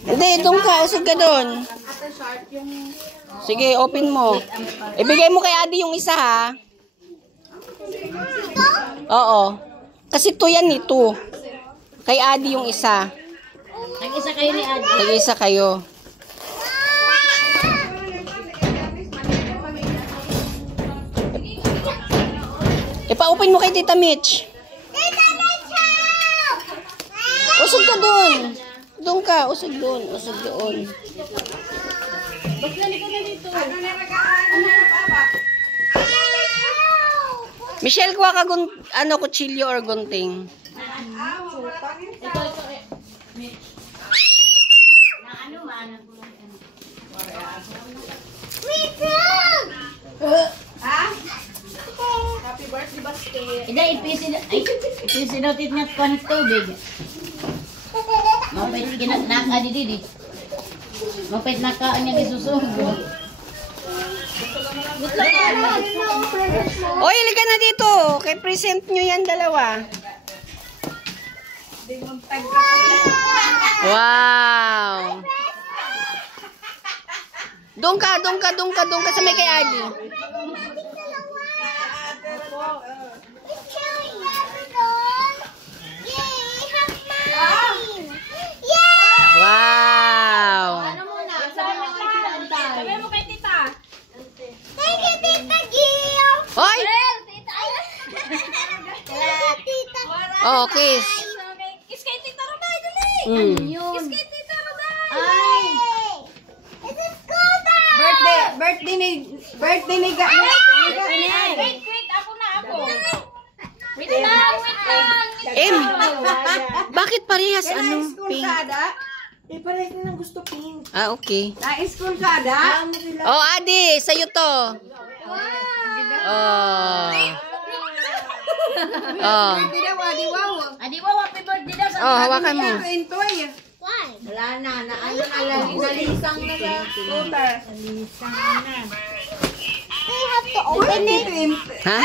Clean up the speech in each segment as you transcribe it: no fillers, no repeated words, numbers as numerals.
Hindi, doon ka. Usog ka doon. Sige, open mo. Ibigay mo kay Adi yung isa, ha? Oo. Kasi to yan, ito. Kay Adi yung isa. Nag-isa kayo ni Adi. Nag-isa kayo. Ipa-open mo kay Tita Mitch. Usog ka doon. Doon ka. Usog doon. Usog doon. Baslali ka na dito. Michelle, kuha ka kutsilyo or gunting. Ito. Mitch. Na ano man. Happy birthday, basket. Ida, ipisin natin nga kuhan ng tubig. Mapait naka didi. Mapait naka niya gisusugo. Oy, halika na dito. Kay present nyo yan dalawa. Wow. Doon ka sa may kay Adi. Wow. Sabi mo kay tita. Thank you, Tita Gil. Hoy! Tita. Oh, kiss. Kiss kay tita Roday, dali. Yun. Kiss kay tita Roday. Ay. It's a scooter. Birthday ni Wait. Wait, ako na ako. Wait lang. Em, bakit parehas pink? Parehas na ng gusto pink. Ah, okay. Na-school ka, da? Oh, Adi, sa'yo to. Oh. Oh. Adi, wow, happy birthday daw. Oh, hawakan mo. Why? Wala na, nalisang na sa scooter. We have to open it. Ha?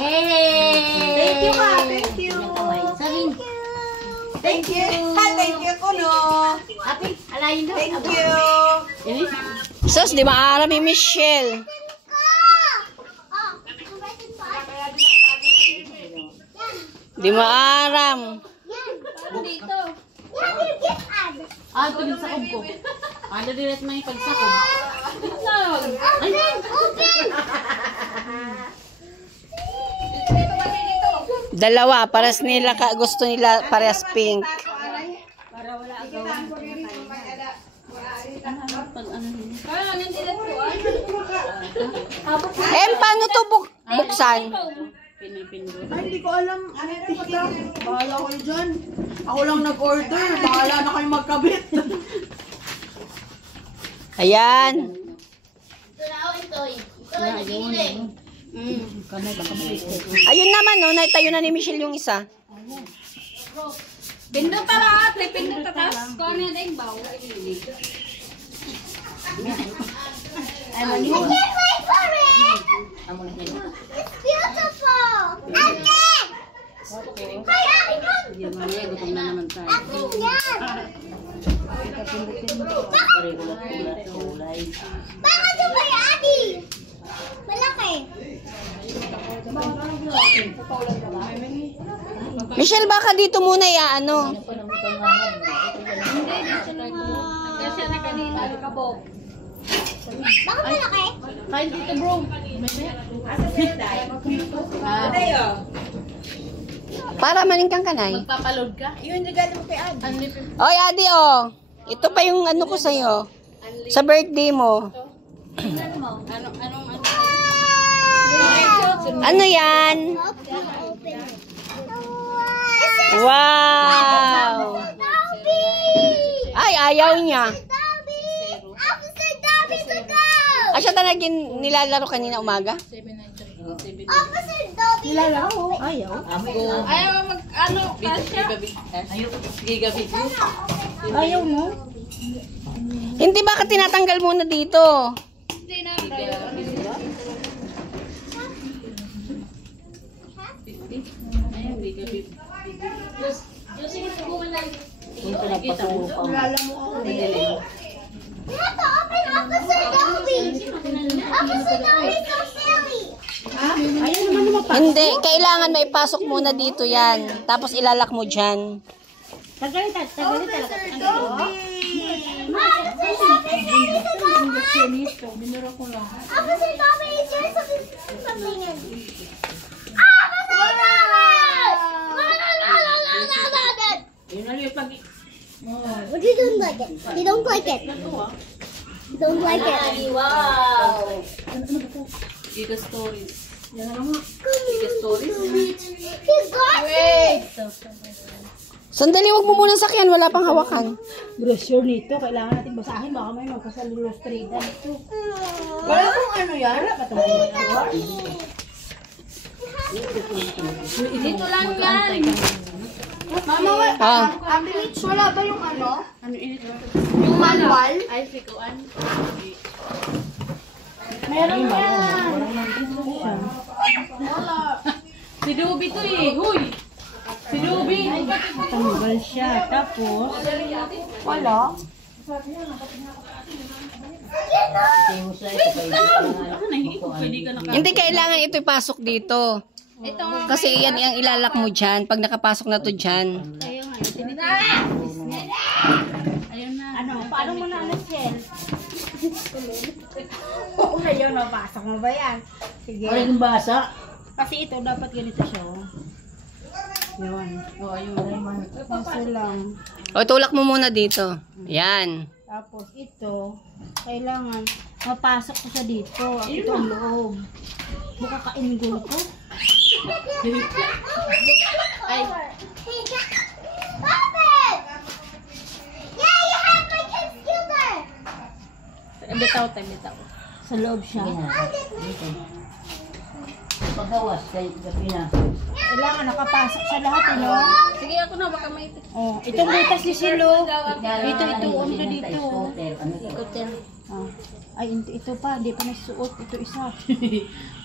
Hey! Thank you, ka. Thank you. Sabihin. Thank you. Thank you, Kuno. Happy, alayin daw. Thank you. Sus, di maarami Michelle. Di maaram. Dito. Yan yung gift ad. Ito din sa ko. Ano din at may pagsakog. Open. Dalawa, paras nila gusto nila parehas pink. Paano to buksan? Ay, hindi ko alam. Bahala kayo dyan. Ako lang nag-order. Bahala na kayo magkabit. Ayan. Ito na ako ito. Ito na nagigilin. Ayun naman, no, naitayo na ni Michelle yung isa. Pindot tara. Pindot tara. Kung ano yung baw. I can't wait for it. It's beautiful. Akin! Hi, akin! Gutom na naman tayo. Akin yan! Bakit ito ba yung Adi? Malaki. Michelle, baka dito muna ano. Kasi na kanina. Kabok. Bakit malaki? Kain dito, bro. Para malingkang kanay. Papaload ka? Yun, regalo mo kay Adi. Oy, Adi, oh. Ito pa yung ano ko sa'yo. Sa birthday mo. Ano yan? Open. Wow! Dobby! Ay, ayaw niya. Dobby! Officer Dobby to go! Siya talaga nilalaro kanina umaga? Officer Dobby! Nilalaro. Ayaw. Ayaw mag, ano, kasya. Ayaw mo? Hindi, baka tinatanggal muna dito. Hindi na. Punta na pasukan. Kilala mo ako din. We have to open Officer Dobby. Officer Dobby so silly. Ayaw naman naman pa. Hindi, kailangan may pasok muna dito yan. Tapos ilalak mo dyan. Tagalitan talaga. Officer Dobby, ready to go on. Binura ko lang. Officer Dobby, is there something in? Officer Dobby! Yun na yung pag... What you don't like it? You don't like it? You don't like it? Wow! Giga stories. Giga stories. You got it! Sandali, wag mo muna sakyan. Wala pang hawakan. Brochure nito. Kailangan natin basahin. Baka may magkasalulos trade ito. Wala kung ano yan. Wala pa Dito lang yan. Mama, Abilit, wala ba yung ano? Ano init? Yung manual? Ay, sikuan. Meron yan. Si Dubi to eh. Huy! Si Dubi! Tanggal siya. Tapos, wala. Hindi kailangan ito ipasok dito. Kasi yan ang ilalak mo dyan. Pag nakapasok na to dyan. Ayun na. Ano, paano mo na Shell? Oo, ngayon, napasok mo ba yan? Sige. Ay, yung basa. Kasi ito, dapat ganito siya. Oh. Yun. O, ayun. Kaso lang. O, tulak mo muna dito. Yan. Tapos ito, kailangan mapasok ko siya dito. Ito ang loob. Mukha kainggol ko. Ay. Stop it! Yeah, you have my computer! Bitaw. Sa loob siya. Paggawas, kay gabi na. Kailangan nakapasok sa lahat, no? Sige, ako na. Baka may Oh, itong butas ni Silo. Ito, ano siya dito. ikoter. Oh. Ay, ito pa, hindi pa nasuot. Ito isa.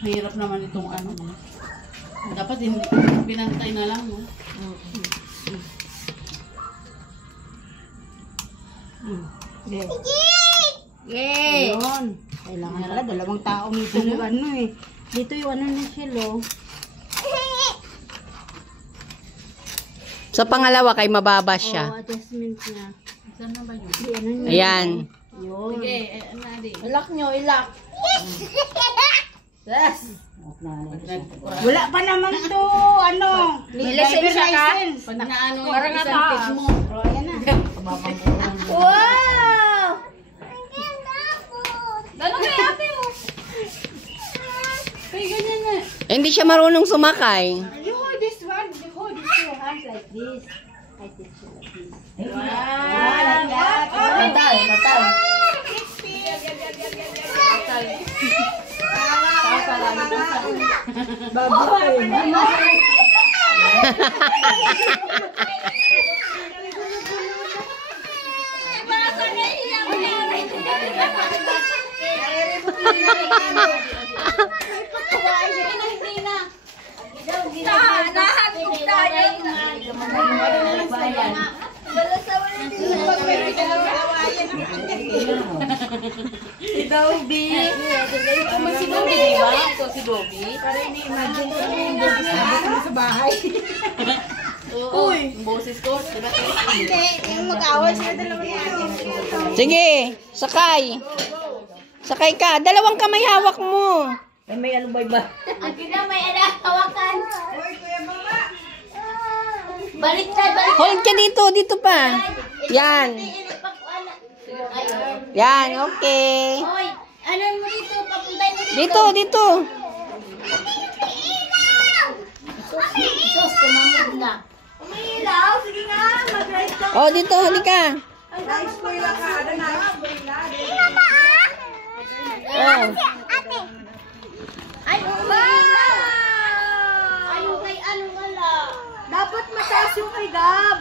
Mahirap naman itong ano. Dapat hindi binantay na lang, no? Yeah. Yay! Yun. Kailangan pala, dalawang tao nito yung ano eh. Dito yung ano ni Silo. Sa pangalawa, kay mababa Oh, siya. adjustment niya. Saan na ba yun? Di, ano niya. Ayan. Yun. Sige, ano na di? Ilak nyo, ilak. Yes! Wala pa naman to, ano. May driver lisensya ka? license. Pag naano yung Parang isang nataas. page mo. Oh, ayan na. Wow! Gano'n kay ate mo? Kaya ganyan na. Hindi siya marunong sumakay. You hold this one. You hold these two hands like this. I teach you like this. Like that. Matay. Si Dobby. Si Dobby, di ba? Ito si Dobby. Para ini-imagine ko yung Dobby sa bahay. Uy! Ang boses ko. Diba? Hindi, yung mag-awal sila dalawa yan. Sige, sakay. Sakay ka. Dalawang kamay hawak mo. May alubay ba? Ang gina may hawakan. Baliktad. Hold ka dito. Dito pa. Yan. Yan, okay. Hoy, ano mo dito? Papuntay mo dito. Dito. Sus, tumamod na. Umiilaw? Sige nga, mag-ride ka. Oh, dito. Halika. Na-spoiler ka. Ano na? Ina ba ah? Oh. Ate. Ay, umiilaw. Ayun kay ano wala. Dapat mataas yung kay Gab.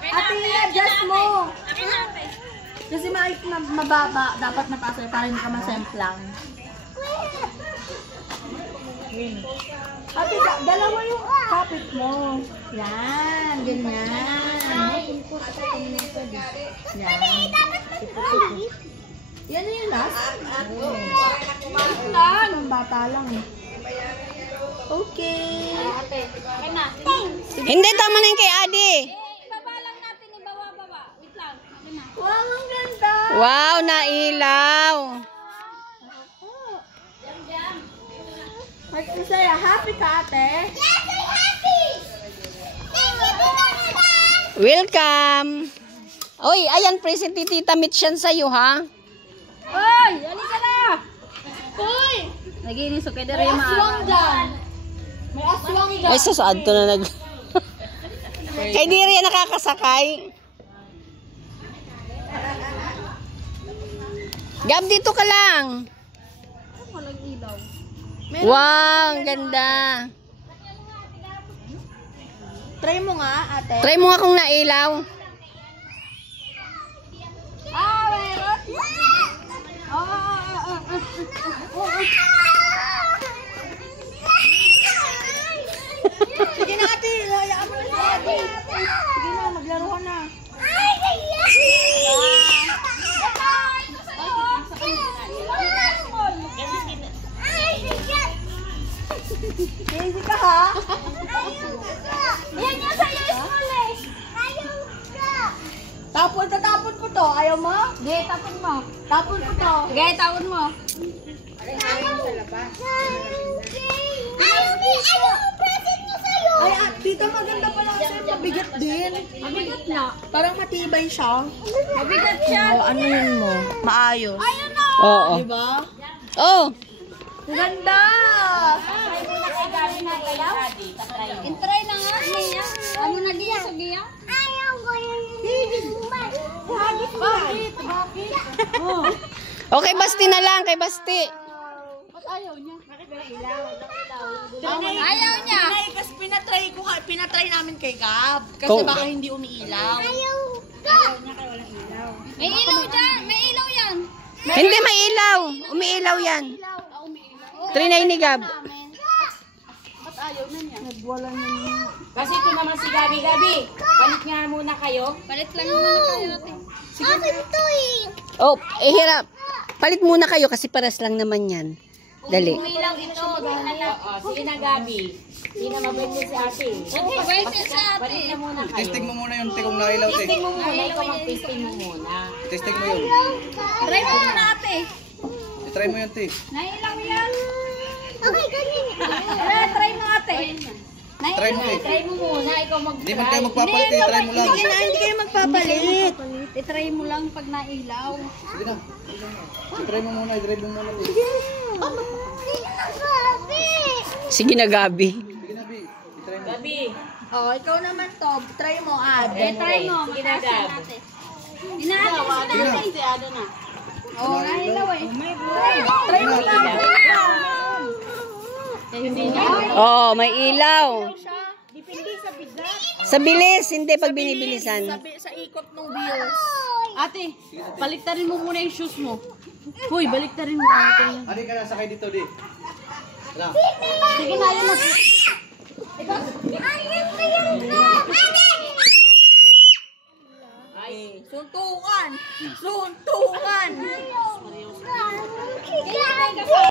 Ate, i-adjust mo. Kasi mababa. Dapat mataas para hindi ka masemplang. Ate, dalawa yung kapit mo. Yan, ganyan. Yan. Yan na yung last. Lang, ang bata lang eh. Okay. Hindi, tama na yung kay Adi. Wow, ang ganda. Wow, nailaw. Masaya. Happy ka, ate? Yes, I'm happy! Thank you, Tita Nila! Welcome. Oy, ayan, present ni Tita Mitch yan sa'yo, ha? Hoy! Halika na! Hoy! Naginis okay May aswang dyan. May aswang dyan. Ay, sasaad to na nag... Kay di rin nakakasakay. Gab, dito ka lang. Wow, ang ganda. Try mo nga, ate. Try mo nga kung nailaw. Meron. Sige na, ate. Hayaan mo na si ate. Sige na, maglaro ka na. Busy ka, ha? Yan yung sa'yo, small eh. Tatapon ko to. Ayaw mo? Sige, tapon mo. Tapon ko to. Sige, tapon mo. Ayaw present niyo sa'yo. Ay, dito maganda pala kasi mabigat din. Mabigat na. Parang matibay siya. Mabigat siya. O, ano yun mo? Maayos. Ayun na. Oo. Diba? Oh. Ang ganda! Intry na nga. Niya. Ano na diya sa giya? Ayaw ko yung Bakit? Bakit? Oh. Okay, Basti na lang. Kay Basti. Ayaw niya. Kasi pinatry namin kay Gab. Kasi Kung- baka hindi umiilaw. May ilaw dyan. May ilaw yan. Hindi, may ilaw. Umiilaw yan. Trinay ni Gab. Kasi ito naman si Gabi. Gabi, palit nga muna kayo. Palit lang muna kayo natin. Akin to eh. Oh, hirap. Palit muna kayo kasi paras lang naman yan. Dali. Ilaw ito. Oo, sige na Gabi. Hindi na mabait yun si ate. Mabait yan sa ate. Palit na muna kayo. Testing mo muna yung tikong nailaw, te. Testing mo muna. Ikaw mag-testing mo muna. Testing mo yun. Try mo muna ate. Try mo yun, te. Nailaw yan. Okay, ganyan. Try mo ate. Try mo, te. Try mo muna. Ikaw mag-try. Hindi man kayo magpapalit, te. Try mo lang. Hindi kayo magpapalit. I-try mo lang pag nailaw. Sige na. Try mo muna, i-drive mo muna, te. Sige na, Gabi. Sige na, Bi. I-try mo. Gabi. Oh, ikaw naman to. Try mo, Ad. Try mo. Sige na Gab. Inaate na natin. Si Ado na. Oh, nailaw eh. Try mo lang. Oh, may ilaw. Sa bilis, hindi pag binibilisan. Sa ikot ng wheels. Ate, baliktarin mo muna yung shoes mo. Hoy, baliktarin mo ate. Adi ka na, sakay dito, di. Wala. Sige na, yun. Suntukan! Suntukan!